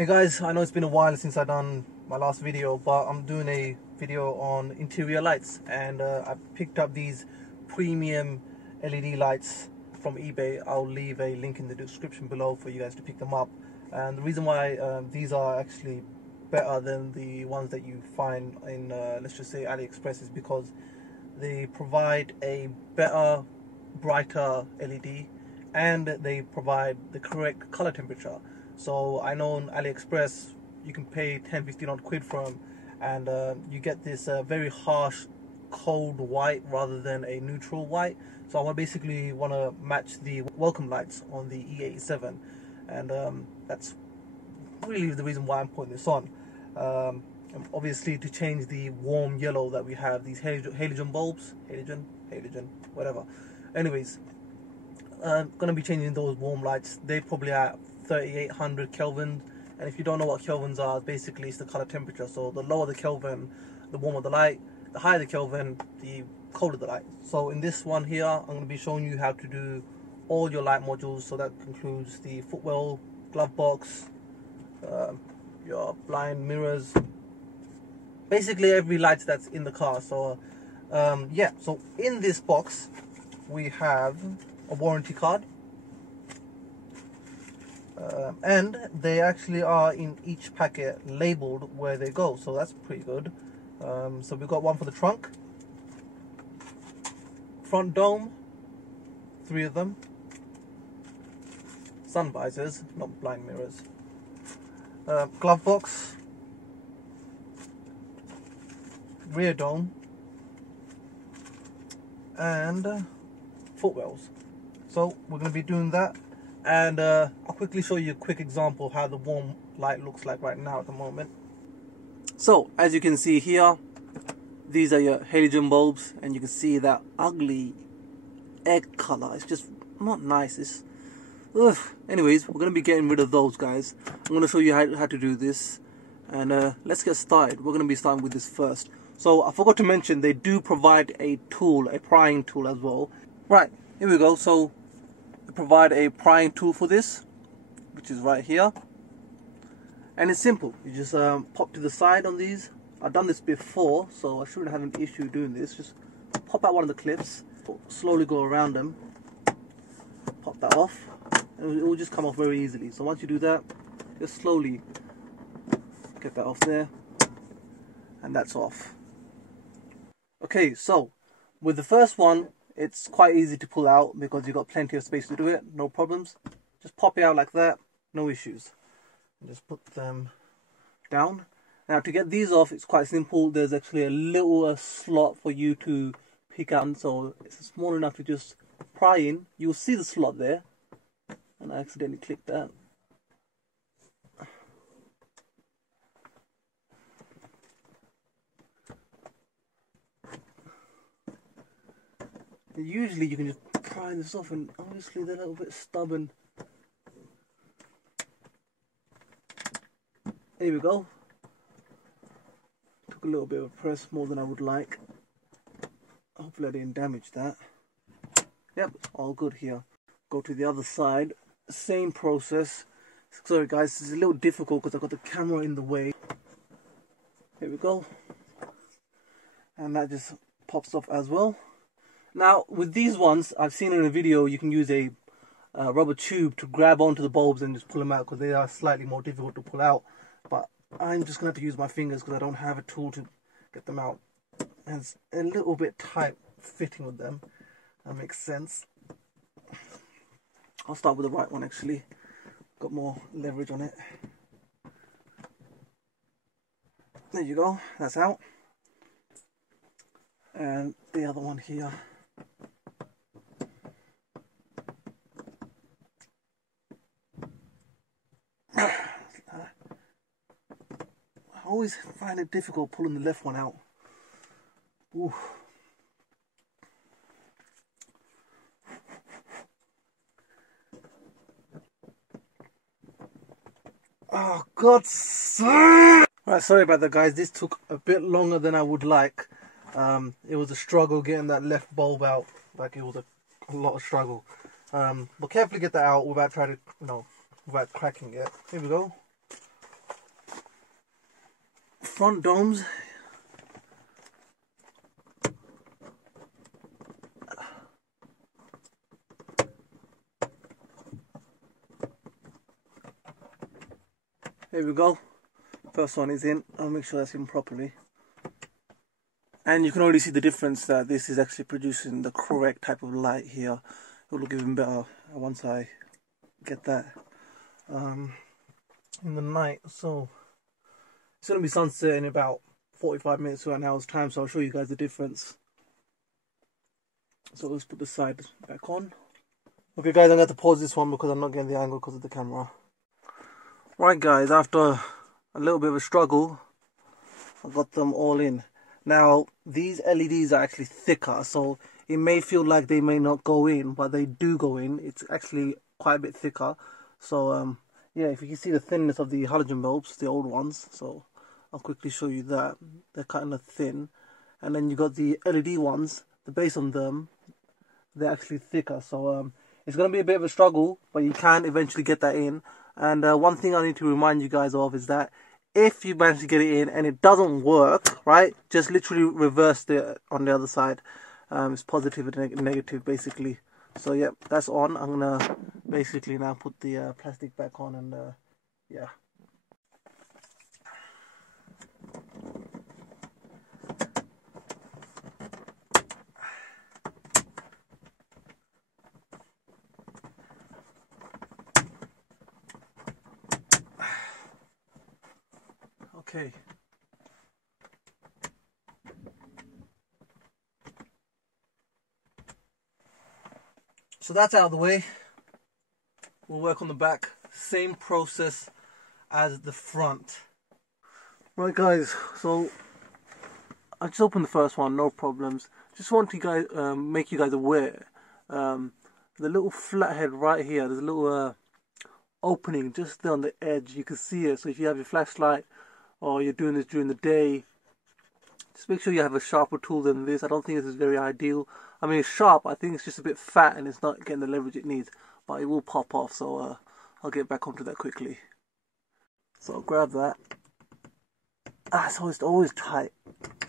Hey guys, I know it's been a while since I've done my last video, but I'm doing a video on interior lights, and I picked up these premium LED lights from eBay. I'll leave a link in the description below for you guys to pick them up. And the reason why these are actually better than the ones that you find in let's just say AliExpress is because they provide a better, brighter LED, and they provide the correct color temperature. So I know on AliExpress you can pay 10-15 odd quid for them, and you get this very harsh cold white rather than a neutral white. So I basically want to match the welcome lights on the E87, and that's really the reason why I'm putting this on. Obviously to change the warm yellow that we have, these halogen bulbs, halogen, whatever. Anyways, gonna be changing those warm lights. They probably at 3800 Kelvin, and if you don't know what kelvins are, basically it's the color temperature. So the lower the Kelvin, the warmer the light; the higher the Kelvin, the colder the light. So in this one here, I'm going to be showing you how to do all your light modules. So that includes the footwell, glove box, your blind mirrors, basically every light that's in the car. So yeah, so in this box we have a warranty card, and they actually are in each packet labeled where they go, so that's pretty good. So we've got one for the trunk, front dome, 3 of them, sun visors, not blind mirrors, glove box, rear dome, and footwells. So we're going to be doing that, and I'll quickly show you a quick example of how the warm light looks like right now at the moment. So as you can see here, these are your halogen bulbs, and you can see that ugly egg color. It's just not nice. It's ugh. Anyways, we're going to be getting rid of those guys. I'm going to show you how to do this, and let's get started. We're going to be starting with this first. So I forgot to mention, they do provide a tool, a prying tool as well. Right, here we go. So they provide a prying tool for this, which is right here, and it's simple. You just pop to the side on these. I've done this before, so I shouldn't have an issue doing this. Just pop out one of the clips, slowly go around them, pop that off, and it will just come off very easily. So once you do that, just slowly get that off there, and that's off. Okay, so with the first one, it's quite easy to pull out because you've got plenty of space to do it, no problems. Just pop it out like that, no issues. Just put them down. Now to get these off, it's quite simple. There's actually a little slot for you to pick out, so it's small enough to just pry in. You'll see the slot there, and I accidentally clicked that. Usually you can just pry this off, and obviously they're a little bit stubborn. Here we go. Took a little bit of a press, more than I would like. Hopefully I didn't damage that. Yep, all good here. Go to the other side, same process. Sorry guys, this is a little difficult because I've got the camera in the way. Here we go. And that just pops off as well. Now with these ones, I've seen in a video you can use a rubber tube to grab onto the bulbs and just pull them out, because they are slightly more difficult to pull out. But I'm just going to have to use my fingers because I don't have a tool to get them out. And it's a little bit tight fitting with them. That makes sense. I'll start with the right one actually. Got more leverage on it. There you go, that's out. And the other one here. I always find it difficult pulling the left one out. Ooh. Oh, God's sake! Right, sorry about that, guys. This took a bit longer than I would like. It was a struggle getting that left bulb out. Like, it was a lot of struggle. But carefully get that out without trying to, without cracking it. Here we go. front domes. There we go. First one is in. I'll make sure that's in properly. And you can already see the difference that this is actually producing the correct type of light here. It will look even better once I get that in the night. So it's going to be sunset in about 45 minutes to an hour's time, so I'll show you guys the difference. So let's put the side back on. Okay guys, I'm going to have to pause this one because I'm not getting the angle because of the camera. Right guys, after a little bit of a struggle, I got them all in. Now these LEDs are actually thicker, so it may feel like they may not go in, but they do go in. It's actually quite a bit thicker. So yeah, if you can see the thinness of the halogen bulbs, the old ones, so I'll quickly show you that. They're kind of thin. And then you got the LED ones, the base on them, they're actually thicker. So it's going to be a bit of a struggle, but you can eventually get that in. And one thing I need to remind you guys of is that if you manage to get it in and it doesn't work, right, just literally reverse it on the other side. It's positive and negative basically. So yeah, that's on. I'm gonna basically now put the plastic back on and yeah. Okay. So that's out of the way. We'll work on the back. Same process as the front. Right guys, so I just opened the first one, no problems. Just want to guys make you guys aware. The little flathead right here, there's a little opening just there on the edge. You can see it. So if you have your flashlight or you're doing this during the day, just make sure you have a sharper tool than this. I don't think this is very ideal. I mean, it's sharp. I think it's just a bit fat and it's not getting the leverage it needs. But it will pop off, so I'll get back onto that quickly. So I'll grab that. So it's always tight.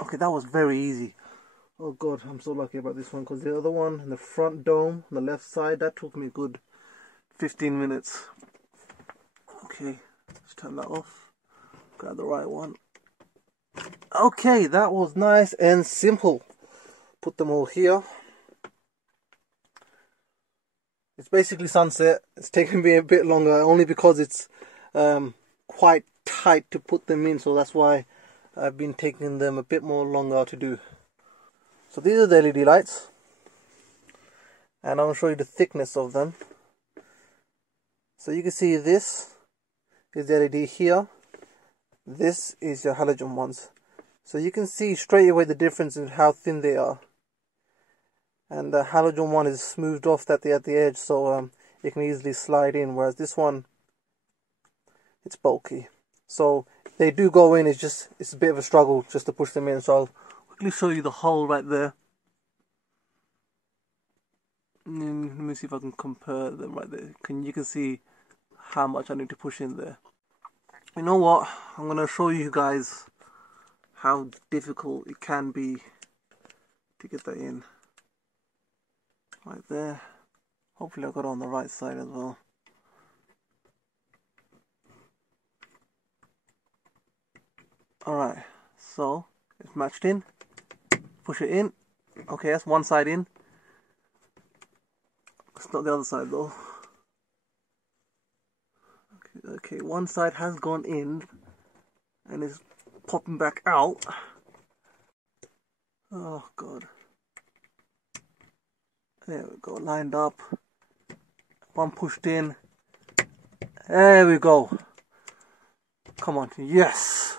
Okay, that was very easy. Oh god, I'm so lucky about this one, because the other one, in the front dome, on the left side, that took me a good 15 minutes. Okay, let's turn that off. Grab the right one. Okay, that was nice and simple. Put them all here. It's basically sunset. It's taken me a bit longer only because it's quite tight to put them in, so that's why I've been taking them a bit more longer to do. So these are the LED lights, and I'm going to show you the thickness of them. So you can see this is the LED here. This is your halogen ones. So you can see straight away the difference in how thin they are. And the halogen one is smoothed off at the edge, so it can easily slide in, whereas this one, it's bulky. So they do go in, it's a bit of a struggle just to push them in. So I'll quickly show you the hole right there. And let me see if I can compare them right there. You can see how much I need to push in there. You know what? I'm going to show you guys how difficult it can be to get that in. Right there. Hopefully I got it on the right side as well. Alright, so it's matched in. Push it in. Okay, that's one side in. It's not the other side though. Okay, one side has gone in and is popping back out. Oh god. There we go, lined up. One pushed in. There we go. Come on, yes.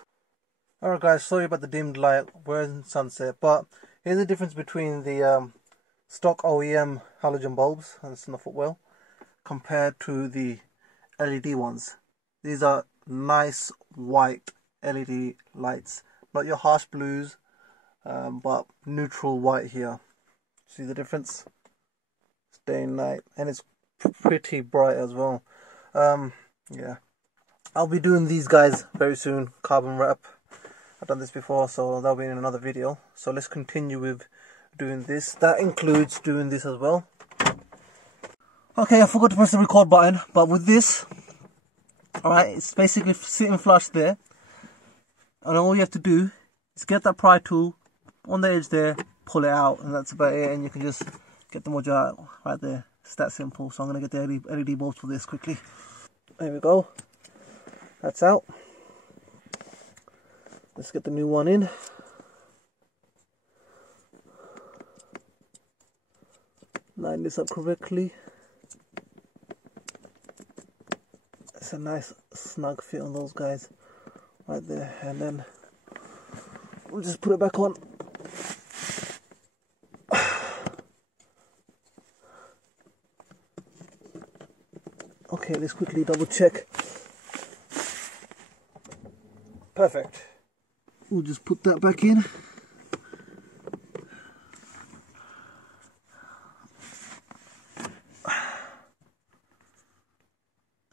Alright guys, sorry about the dimmed light. We're in sunset, but here's the difference between the stock OEM halogen bulbs, and it's in the footwell, compared to the LED ones. These are nice white LED lights, not your harsh blues, but neutral white here. See the difference? It's day and night, and it's pretty bright as well. Yeah, I'll be doing these guys very soon, carbon wrap. I've done this before, so that'll be in another video. So let's continue with doing this. That includes doing this as well. Okay, I forgot to press the record button, but with this, alright, it's basically sitting flush there. And all you have to do is get that pry tool on the edge there, pull it out, and that's about it. And you can just get the module out right there. It's that simple. So I'm going to get the LED bulbs for this quickly. There we go. That's out. Let's get the new one in. Line this up correctly. It's a nice snug fit on those guys right there, and then we'll just put it back on. Okay, let's quickly double check. Perfect. We'll just put that back in. There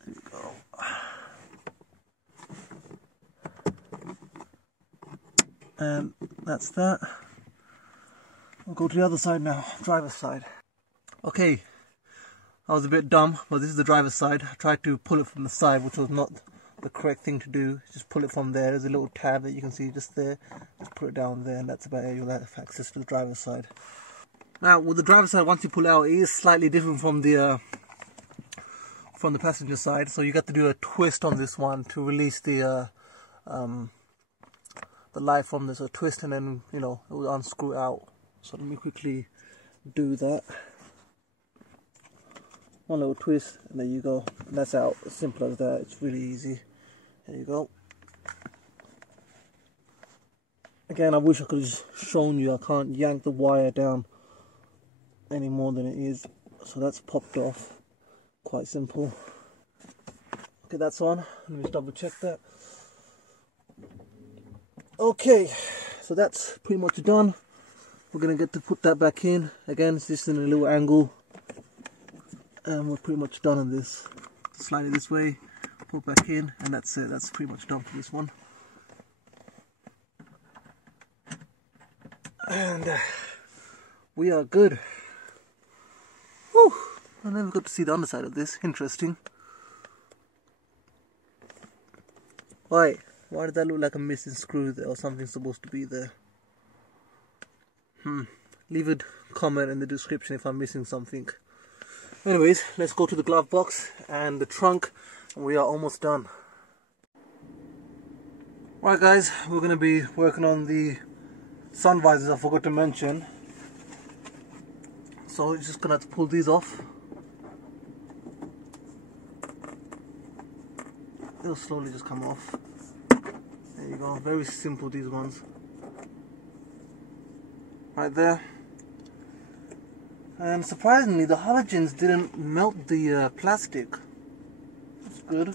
we go. And that's that. We'll go to the other side now, driver's side. Okay, I was a bit dumb, but this is the driver's side. I tried to pull it from the side, which was not the correct thing to do. Just pull it from there. There's a little tab that you can see just there. Just put it down there, and that's about it. You'll have access to the driver's side. Now, with the driver's side, once you pull it out, it is slightly different from the passenger side. So you got to do a twist on this one to release the light from this. A twist, and then it will unscrew out. So let me quickly do that. One little twist, and there you go. And that's out. As simple as that. It's really easy. There you go. Again, I wish I could have shown you. I can't yank the wire down any more than it is. So that's popped off. Quite simple. Okay, that's on. Let me just double check that. Okay, so that's pretty much done. We're going to get to put that back in. Again, it's just in a little angle. And we're pretty much done on this. Slide it this way, pull it back in, and that's it. That's pretty much done for this one. And we are good. Whew. I never got to see the underside of this. Interesting. Why did that look like a missing screw there, or something supposed to be there? Leave a comment in the description if I'm missing something. Anyways, let's go to the glove box and the trunk, and we are almost done. Right guys, we're going to be working on the sun visors I forgot to mention. So we're just going to have to pull these off. It'll slowly just come off. There you go, very simple, these ones. Right there. And surprisingly, the halogens didn't melt the plastic. That's good.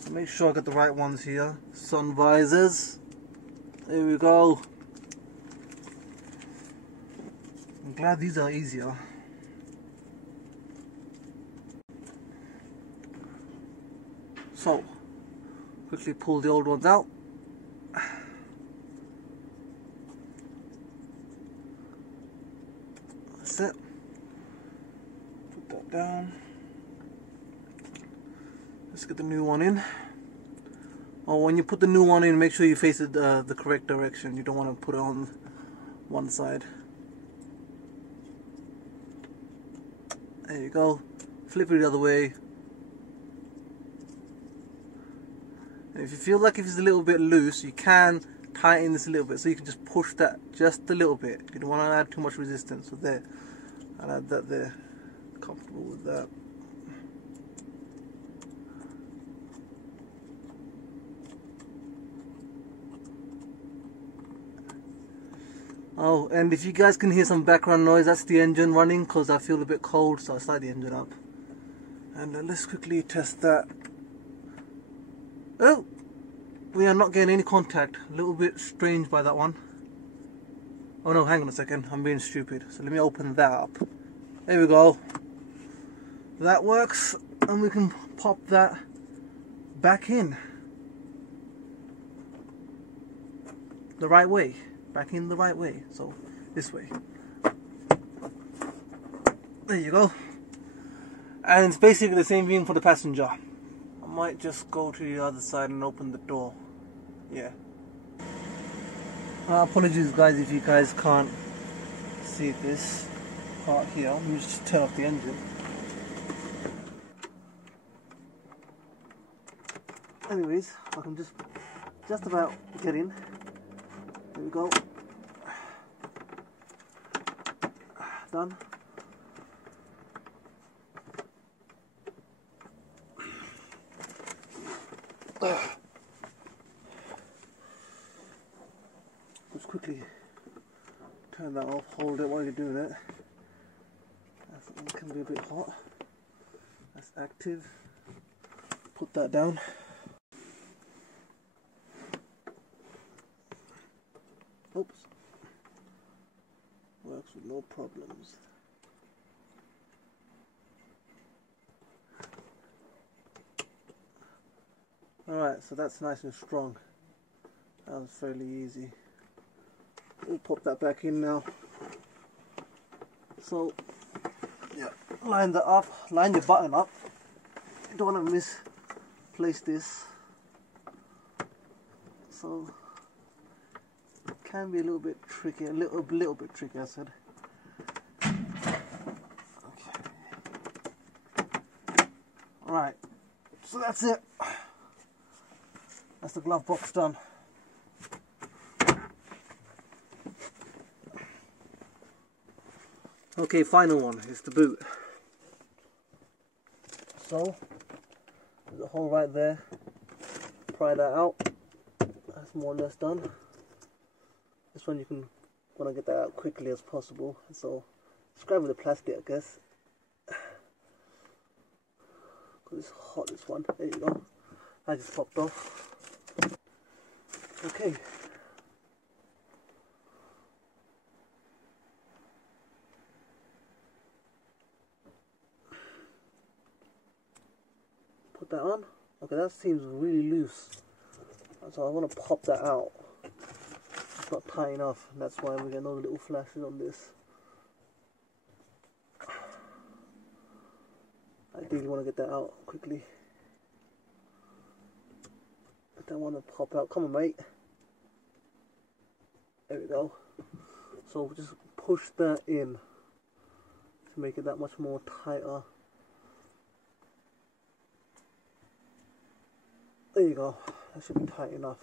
So make sure I got the right ones here. Sun visors. There we go. I'm glad these are easier. So, quickly pull the old ones out. That's it. Put that down. Let's get the new one in. Oh, when you put the new one in, make sure you face it the correct direction. You don't want to put it on one side. There you go. Flip it the other way. And if you feel like if it's a little bit loose, you can tighten this a little bit, so you can just push that just a little bit. You don't want to add too much resistance. So there, I'll add that there. Comfortable with that. Oh, and if you guys can hear some background noise, that's the engine running, because I feel a bit cold, so I start the engine up. And let's quickly test that. Oh, we are not getting any contact. A little bit strange by that one. Oh no, hang on a second, I'm being stupid. So let me open that up. There we go. That works, and we can pop that back in. the right way, back in the right way, so this way. There you go. And it's basically the same thing for the passenger. I might just go to the other side and open the door. Yeah. Apologies guys if you guys can't see this part here. Let me just turn off the engine. Anyways, I can just about get in. There we go. Done. Just quickly turn that off, hold it while you're doing it. That can be a bit hot. That's active. Put that down. Oops. Works with no problems. Alright, so that's nice and strong. That was fairly easy. We'll pop that back in now. So, yeah, line that up, line your button up. You don't want to misplace this. So, it can be a little bit tricky, a little bit tricky, I said. Okay. Alright, so that's it. That's the glove box done. Okay, final one is the boot. So, there's a hole right there. Pry that out. That's more or less done. This one you can want to get that out quickly as possible. So, just grab with the plastic, I guess. Because it's hot, this one. There you go. I just popped off. Okay. Put that on. Okay, that seems really loose. So I want to pop that out. It's not tight enough, and that's why we get no little flashes on this. I really want to get that out quickly. I don't want to pop out. Come on, mate. There we go. So we'll just push that in to make it that much more tighter. There you go. That should be tight enough.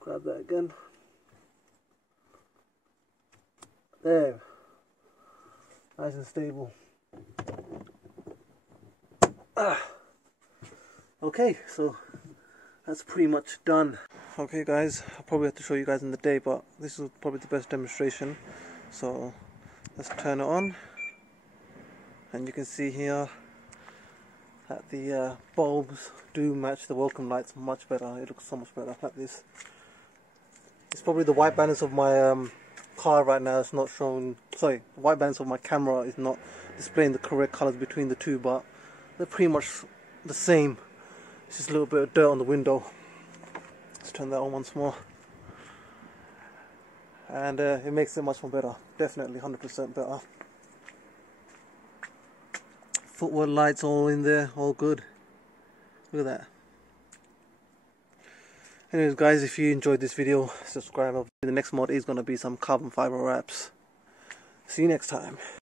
Grab that again. There. Nice and stable. Okay, so that's pretty much done. Okay guys, I'll probably have to show you guys in the day, but this is probably the best demonstration. So let's turn it on, and you can see here that the bulbs do match the welcome lights much better. It looks so much better like this. It's probably the white balance of my car right now. It's not showing, sorry, the white balance of my camera is not displaying the correct colors between the two, but they're pretty much the same. It's just a little bit of dirt on the window. Let's turn that on once more, and it makes it much more better. Definitely 100% better. Footwell lights all in there, all good. Look at that. Anyways guys, if you enjoyed this video, subscribe. The next mod is going to be some carbon fiber wraps. See you next time.